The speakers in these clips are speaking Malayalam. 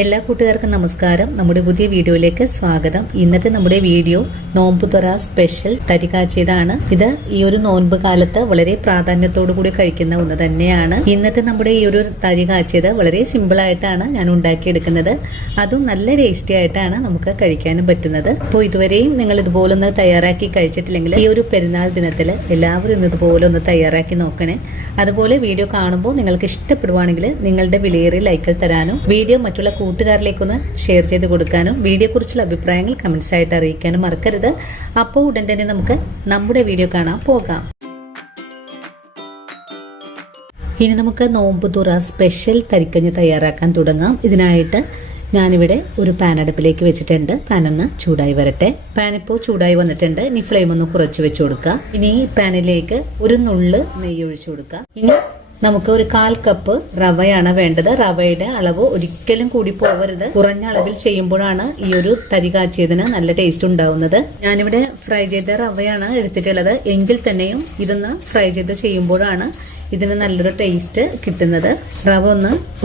എല്ലാ കൂട്ടുകാർക്കും നമസ്കാരം. നമ്മുടെ പുതിയ വീഡിയോയിലേക്ക് സ്വാഗതം. ഇന്നത്തെ നമ്മുടെ വീഡിയോ നോമ്പുതുറ സ്പെഷ്യൽ തരി കാച്ചിയതാണ്. ഇത് ഈ ഒരു നോൻപ് കാലത്ത് വളരെ പ്രാധാന്യത്തോടു കൂടി കഴിക്കുന്ന ഒന്ന് തന്നെയാണ്. ഇന്നത്തെ നമ്മുടെ ഈ ഒരു തരി കാച്ചിയത് വളരെ സിമ്പിൾ ആയിട്ടാണ് ഞാൻ ഉണ്ടാക്കിയെടുക്കുന്നത്. അതും നല്ല ടേസ്റ്റി ആയിട്ടാണ് നമുക്ക് കഴിക്കാനും പറ്റുന്നത്. അപ്പോൾ ഇതുവരെയും നിങ്ങൾ ഇതുപോലൊന്ന് തയ്യാറാക്കി കഴിച്ചിട്ടില്ലെങ്കിൽ ഈ ഒരു പെരുന്നാൾ ദിനത്തിൽ എല്ലാവരും ഇതുപോലെ ഒന്ന് തയ്യാറാക്കി നോക്കണേ. അതുപോലെ വീഡിയോ കാണുമ്പോൾ നിങ്ങൾക്ക് ഇഷ്ടപ്പെടുവാണെങ്കിൽ നിങ്ങളുടെ വിലയേറിയ ലൈക്കുകൾ തരാനും വീഡിയോ മറ്റുള്ള കൂട്ടുകാരിലേക്കൊന്ന് ഷെയർ ചെയ്ത് കൊടുക്കാനും വീഡിയോ കുറിച്ചുള്ള അഭിപ്രായങ്ങൾ കമന്റ്സ് ആയിട്ട് അറിയിക്കാനും മറക്കരുത്. അപ്പോൾ ഉടൻ തന്നെ നമുക്ക് നമ്മുടെ വീഡിയോ കാണാൻ പോകാം. ഇനി നമുക്ക് നോമ്പുതുറ സ്പെഷ്യൽ തരിക്കഞ്ഞി തയ്യാറാക്കാൻ തുടങ്ങാം. ഇതിനായിട്ട് ഞാനിവിടെ ഒരു പാൻ അടുപ്പിലേക്ക് വെച്ചിട്ടുണ്ട്. പാൻ ഒന്ന് ചൂടായി വരട്ടെ. പാൻ ഇപ്പോൾ ചൂടായി വന്നിട്ടുണ്ട്. ഇനി ഫ്ലെയിം ഒന്ന് കുറച്ച് വെച്ച് കൊടുക്കുക. ഇനി ഈ പാനിലേക്ക് ഒരു നുള്ള് നെയ്യ് ഒഴിച്ചു കൊടുക്കുക. ഇനി നമുക്ക് ഒരു 1/4 കപ്പ് റവയാണ് വേണ്ടത്. റവയുടെ അളവ് ഒരിക്കലും കൂടി പോവരുത്. കുറഞ്ഞ അളവിൽ ചെയ്യുമ്പോഴാണ് ഈ ഒരു തരി കാച്ചിയതിന് നല്ല ടേസ്റ്റ് ഉണ്ടാവുന്നത്. ഞാനിവിടെ ഫ്രൈ ചെയ്ത റവയാണ് എടുത്തിട്ടുള്ളത്. എങ്കിൽ തന്നെയും ഇതൊന്ന് ഫ്രൈ ചെയ്ത് ചെയ്യുമ്പോഴാണ് ഇതിന് നല്ലൊരു ടേസ്റ്റ് കിട്ടുന്നത്. റവ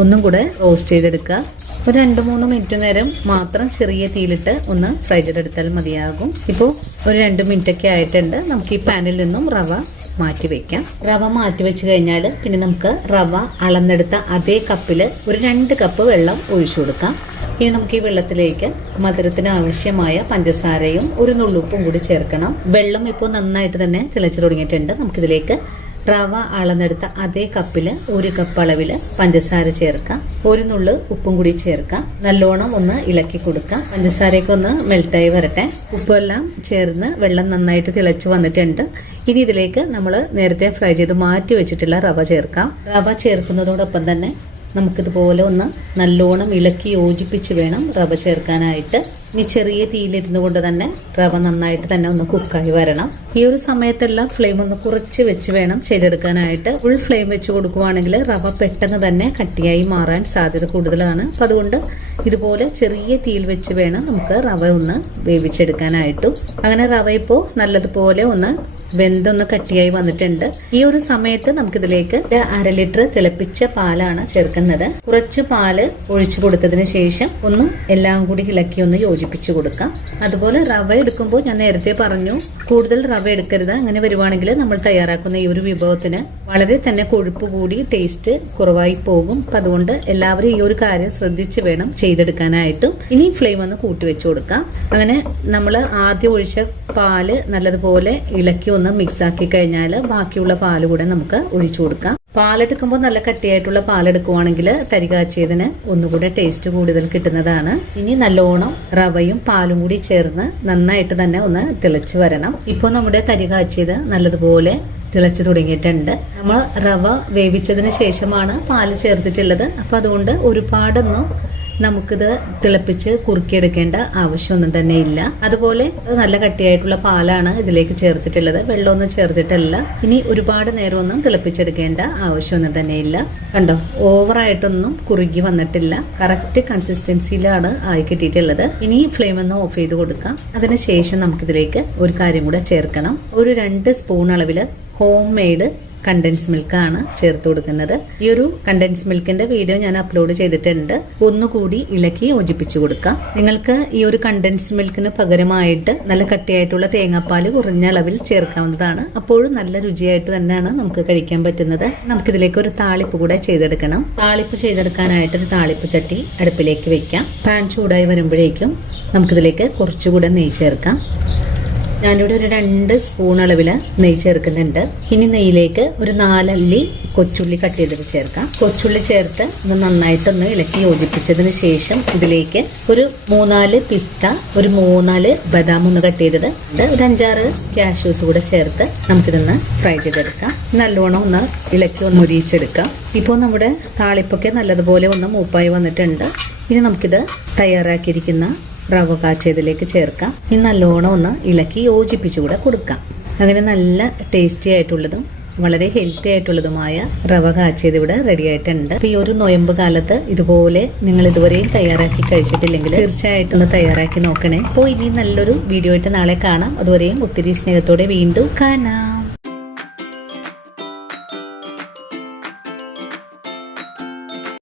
ഒന്നും കൂടെ റോസ്റ്റ് ചെയ്തെടുക്കുക. ഒരു 2-3 മിനിറ്റ് നേരം മാത്രം ചെറിയ തീയിലിട്ട് ഒന്ന് ഫ്രൈ ചെയ്തെടുത്താൽ മതിയാകും. ഇപ്പോൾ ഒരു 2 മിനിറ്റൊക്കെ ആയിട്ടുണ്ട്. നമുക്ക് ഈ പാനിൽ നിന്നും റവ മാറ്റി വെക്കാം. റവ മാറ്റി വെച്ച് കഴിഞ്ഞാൽ പിന്നെ നമുക്ക് റവ അളന്നെടുത്ത അതേ കപ്പിൽ ഒരു 2 കപ്പ് വെള്ളം ഒഴിച്ചു കൊടുക്കാം. ഇനി നമുക്ക് ഈ വെള്ളത്തിലേക്ക് മധുരത്തിന് ആവശ്യമായ പഞ്ചസാരയും ഒരു നുള്ളുപ്പും കൂടി ചേർക്കണം. വെള്ളം ഇപ്പോൾ നന്നായിട്ട് തന്നെ തിളച്ചു തുടങ്ങിയിട്ടുണ്ട്. നമുക്കിതിലേക്ക് റവ അളന്നെടുത്ത അതേ കപ്പിൽ 1 കപ്പ് അളവിൽ പഞ്ചസാര ചേർക്കാം. ഒരു നുള്ളു ഉപ്പും കൂടി ചേർക്കാം. നല്ലോണം ഒന്ന് ഇളക്കി കൊടുക്കാം. പഞ്ചസാരയൊക്കെ ഒന്ന് മെൽറ്റായി വരട്ടെ. ഉപ്പെല്ലാം ചേർന്ന് വെള്ളം നന്നായിട്ട് തിളച്ചു വന്നിട്ടുണ്ട്. ഇനി ഇതിലേക്ക് നമ്മൾ നേരത്തെ ഫ്രൈ ചെയ്ത് മാറ്റി വെച്ചിട്ടുള്ള റവ ചേർക്കാം. റവ ചേർക്കുന്നതോടൊപ്പം തന്നെ നമുക്കിതുപോലെ ഒന്ന് നല്ലോണം ഇളക്കി യോജിപ്പിച്ച് വേണം റവ ചേർക്കാനായിട്ട്. ഇനി ചെറിയ തീയിലിരുന്നു കൊണ്ട് തന്നെ റവ നന്നായിട്ട് തന്നെ ഒന്ന് കുക്കായി വരണം. ഈ ഒരു സമയത്തെല്ലാം ഫ്ലെയിം ഒന്ന് കുറച്ച് വെച്ച് വേണം ചെയ്തെടുക്കാനായിട്ട്. ഫുൾ ഫ്ലെയിം വെച്ച് കൊടുക്കുവാണെങ്കിൽ റവ പെട്ടെന്ന് തന്നെ കട്ടിയായി മാറാൻ സാധ്യത കൂടുതലാണ്. അപ്പം അതുകൊണ്ട് ഇതുപോലെ ചെറിയ തീയിൽ വെച്ച് വേണം നമുക്ക് റവ ഒന്ന് വേവിച്ചെടുക്കാനായിട്ടും. അങ്ങനെ റവ ഇപ്പോൾ നല്ലതുപോലെ ഒന്ന് വെന്തൊന്ന് കട്ടിയായി വന്നിട്ടുണ്ട്. ഈ ഒരു സമയത്ത് നമുക്കിതിലേക്ക് 1/2 ലിറ്റർ തിളപ്പിച്ച പാലാണ് ചേർക്കുന്നത്. കുറച്ച് പാല് ഒഴിച്ചു കൊടുത്തതിന് ശേഷം ഒന്ന് എല്ലാം കൂടി ഇളക്കി ഒന്ന് യോജിപ്പിച്ചു കൊടുക്കാം. അതുപോലെ റവ എടുക്കുമ്പോൾ ഞാൻ നേരത്തെ പറഞ്ഞു, കൂടുതൽ റവ എടുക്കരുത്. അങ്ങനെ വരുവാണെങ്കിൽ നമ്മൾ തയ്യാറാക്കുന്ന ഈ ഒരു വിഭവത്തിന് വളരെ തന്നെ കൊഴുപ്പ് കൂടി ടേസ്റ്റ് കുറവായി പോകും. അപ്പം അതുകൊണ്ട് എല്ലാവരും ഈ ഒരു കാര്യം ശ്രദ്ധിച്ച് വേണം ചെയ്തെടുക്കാനായിട്ടും. ഇനി ഫ്ലെയിം ഒന്ന് കൂട്ടി വെച്ചു കൊടുക്കാം. അങ്ങനെ നമ്മൾ ആദ്യം ഒഴിച്ച പാല് നല്ലതുപോലെ ഇളക്കി ഒന്ന് മിക്സ് ആക്കി കഴിഞ്ഞാൽ ബാക്കിയുള്ള പാല് കൂടെ നമുക്ക് ഒഴിച്ചു കൊടുക്കാം. പാലെടുക്കുമ്പോൾ നല്ല കട്ടിയായിട്ടുള്ള പാലെടുക്കുവാണെങ്കിൽ തരി കാച്ചിയതിന് ഒന്നുകൂടെ ടേസ്റ്റ് കൂടുതൽ കിട്ടുന്നതാണ്. ഇനി നല്ലോണം റവയും പാലും കൂടി ചേർന്ന് നന്നായിട്ട് തന്നെ ഒന്ന് തിളച്ച് വരണം. ഇപ്പോൾ നമ്മുടെ തരി കാച്ചിയത് നല്ലതുപോലെ തിളച്ചു തുടങ്ങിയിട്ടുണ്ട്. നമ്മൾ റവ വേവിച്ചതിന് ശേഷമാണ് പാല് ചേർത്തിട്ടുള്ളത്. അപ്പം അതുകൊണ്ട് ഒരുപാടൊന്നും നമുക്കിത് തിളപ്പിച്ച് കുറുക്കിയെടുക്കേണ്ട ആവശ്യമൊന്നും തന്നെ ഇല്ല. അതുപോലെ നല്ല കട്ടിയായിട്ടുള്ള പാലാണ് ഇതിലേക്ക് ചേർത്തിട്ടുള്ളത്. വെള്ളമൊന്നും ചേർത്തിട്ടല്ല. ഇനി ഒരുപാട് നേരമൊന്നും തിളപ്പിച്ചെടുക്കേണ്ട ആവശ്യമൊന്നും തന്നെ ഇല്ല. കണ്ടോ, ഓവറായിട്ടൊന്നും കുറുകി വന്നിട്ടില്ല. കറക്റ്റ് കൺസിസ്റ്റൻസിയിലാണ് ആയി കിട്ടിയിട്ടുള്ളത്. ഇനി ഫ്ലെയിം ഒന്ന് ഓഫ് ചെയ്ത് കൊടുക്കാം. അതിനുശേഷം നമുക്കിതിലേക്ക് ഒരു കാര്യം കൂടെ ചേർക്കണം. ഒരു 2 സ്പൂൺ അളവില് ഹോം മെയ്ഡ് കണ്ടൻസ് മിൽക്കാണ് ചേർത്ത് കൊടുക്കുന്നത്. ഈ ഒരു കണ്ടൻസ് മിൽക്കിന്റെ വീഡിയോ ഞാൻ അപ്ലോഡ് ചെയ്തിട്ടുണ്ട്. ഒന്നുകൂടി ഇളക്കി യോജിപ്പിച്ചു കൊടുക്കാം. നിങ്ങൾക്ക് ഈ ഒരു കണ്ടൻസ് മിൽക്കിന് പകരമായിട്ട് നല്ല കട്ടിയായിട്ടുള്ള തേങ്ങാപ്പാൽ കുറഞ്ഞ അളവിൽ ചേർക്കാവുന്നതാണ്. അപ്പോഴും നല്ല രുചിയായിട്ട് തന്നെയാണ് നമുക്ക് കഴിക്കാൻ പറ്റുന്നത്. നമുക്കിതിലേക്ക് ഒരു താളിപ്പ് കൂടെ ചെയ്തെടുക്കണം. താളിപ്പ് ചെയ്തെടുക്കാനായിട്ട് ഒരു താളിപ്പ് ചട്ടി അടുപ്പിലേക്ക് വെക്കാം. പാൻ ചൂടായി വരുമ്പോഴേക്കും നമുക്കിതിലേക്ക് കുറച്ചുകൂടെ നെയ്യ് ചേർക്കാം. ഞാനിവിടെ ഒരു 2 സ്പൂൺ അളവില് നെയ്യ് ചേർക്കുന്നുണ്ട്. ഇനി നെയ്യിലേക്ക് ഒരു 4 അല്ലി കൊച്ചുള്ളി കട്ട് ചെയ്തിട്ട് ചേർക്കാം. കൊച്ചുള്ളി ചേർത്ത് ഒന്ന് നന്നായിട്ടൊന്ന് ഇളക്കി യോജിപ്പിച്ചതിന് ശേഷം ഇതിലേക്ക് ഒരു 3-4 പിസ്ത, ഒരു 3-4 ബദാം ഒന്ന് കട്ട് ചെയ്തത്, ഒരു 5-6 കാഷ്യൂസ് കൂടെ ചേർത്ത് നമുക്കിതൊന്ന് ഫ്രൈ ചെയ്തെടുക്കാം. നല്ലോണം ഒന്ന് ഇളക്കി ഒന്ന് മുരിയിച്ചെടുക്കാം. ഇപ്പോൾ നമ്മുടെ താളിപ്പൊക്കെ നല്ലതുപോലെ ഒന്ന് മൂപ്പായി വന്നിട്ടുണ്ട്. ഇനി നമുക്കിത് തയ്യാറാക്കിയിരിക്കുന്ന റവ കാച്ചിയതിലേക്ക് ചേർക്കാം. ഇനി നല്ലോണം ഒന്ന് ഇളക്കി യോജിപ്പിച്ചുകൂടെ കൊടുക്കാം. അങ്ങനെ നല്ല ടേസ്റ്റി ആയിട്ടുള്ളതും വളരെ ഹെൽത്തി ആയിട്ടുള്ളതുമായ റവ കാച്ചിയത് ഇവിടെ റെഡി ആയിട്ടുണ്ട്. ഈ ഒരു നൊയമ്പ് കാലത്ത് ഇതുപോലെ നിങ്ങൾ ഇതുവരെയും തയ്യാറാക്കി കഴിച്ചിട്ടില്ലെങ്കിൽ തീർച്ചയായിട്ടും ഒന്ന് തയ്യാറാക്കി നോക്കണേ. അപ്പോൾ ഇനി നല്ലൊരു വീഡിയോ ആയിട്ട് നാളെ കാണാം. അതുവരെയും ഒത്തിരി സ്നേഹത്തോടെ വീണ്ടും കാണാം.